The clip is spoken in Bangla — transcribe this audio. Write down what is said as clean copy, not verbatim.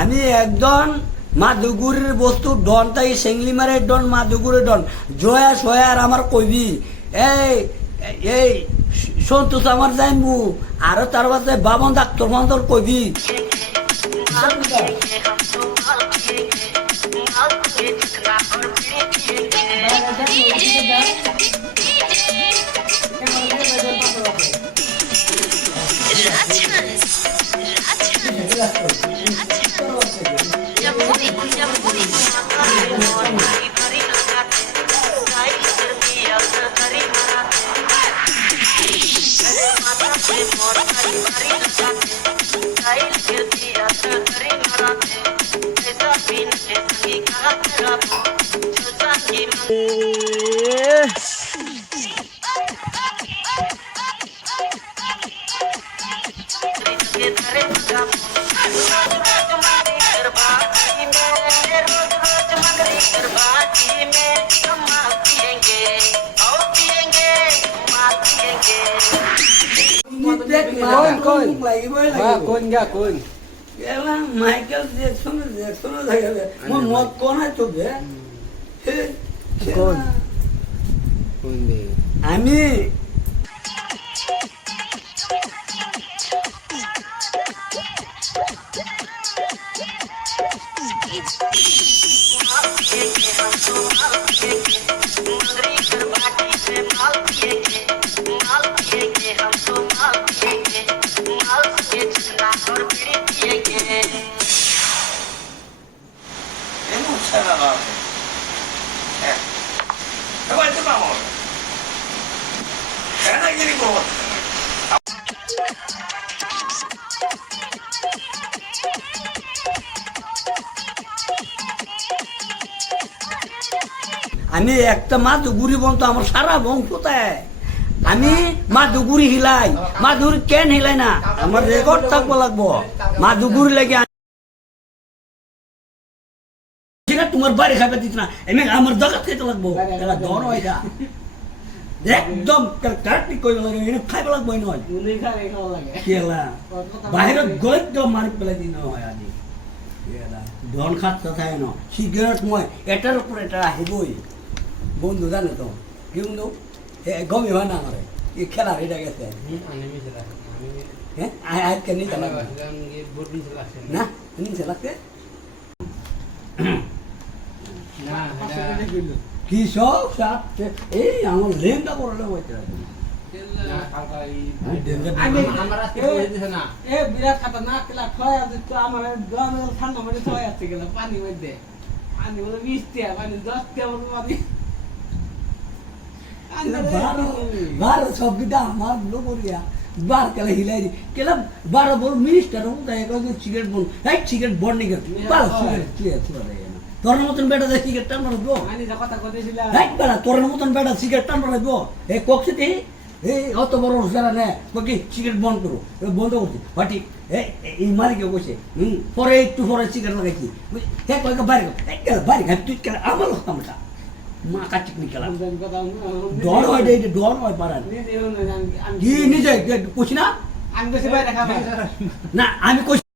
আমি একজন মাদুগুরির বস্তু ডন, তাই সেঙ্গলি মারে ডন, মাদুগুরি ডন, জয়া সয়া আর আমার কইবি এই এই সন্তোষ আমার যাইমু আরো তার বাদে বাবন ডাক্তার মন্তর কইবি মাইকেল জ্যাকসন মদ কোন চলবে আমি আমি একটা মাদুগুরি বলতো আমার সারা বংশতায় আমি মাদুগুরি হিলাই, মাদুগুরি কেন হিলাই না আমার রেকর্ড থাকবো লাগবো মাদুগুরি লাগে তোমার বাড়ি খাবে দিত না এমনি আমার জগৎ খেতে লাগবো ধর হয়টা একদম কইবে লাগে খাইবে লাগবো নয় বাহিৰত গৈ মারি পেলাই দিন হয় আজি ধন খাত থাকে ন সিগারেট মই এটার উপর এটা আহিবই বন্ধু জানে তো কি বন্ধু গমি হয় না আমার এই খেলা এটা গেছে হ্যাঁ আজকে নিতে লাগবে না নিচে লাগছে কি সব এই আমার লেনটা করলে হইতে এ বিরাট খাতারনাক কেলা ঠয় আছে তো আমার দম ঠান্ডা মানে ঠয় আছে গেল পানি মধ্যে পানি বলে 20 টাকা পানি 10 টাকা মতো পানি বারো সবটা আমার লোক করিয়া বার কেলা হিলাই কেলা বারো বল মিনিস্টার সিগারেট বন সিগারেট বন নি বারো সিগারেট তোর মতন বেটা সিগারেট টান মারবো আমি যা কথা কইছিলাম বেটা তোর মতন বেটা সিগারেট টান মারবো এই কক্সিতে এই অত বড় যারা নেয় বাকি সিগারেট বন্ধ করো বন্ধ করছি বাটি এই মালিকে বসে পরে একটু পরে সিগারেট লাগাইছি হ্যাঁ কয়েক বাইরে বাইরে তুই আমার কামটা মা কাটিক নিকেলা ডর হয় রে ডর হয় পারান কি নিজে কইছি না আমি বেশি বাইরে খাবো না আমি কইছি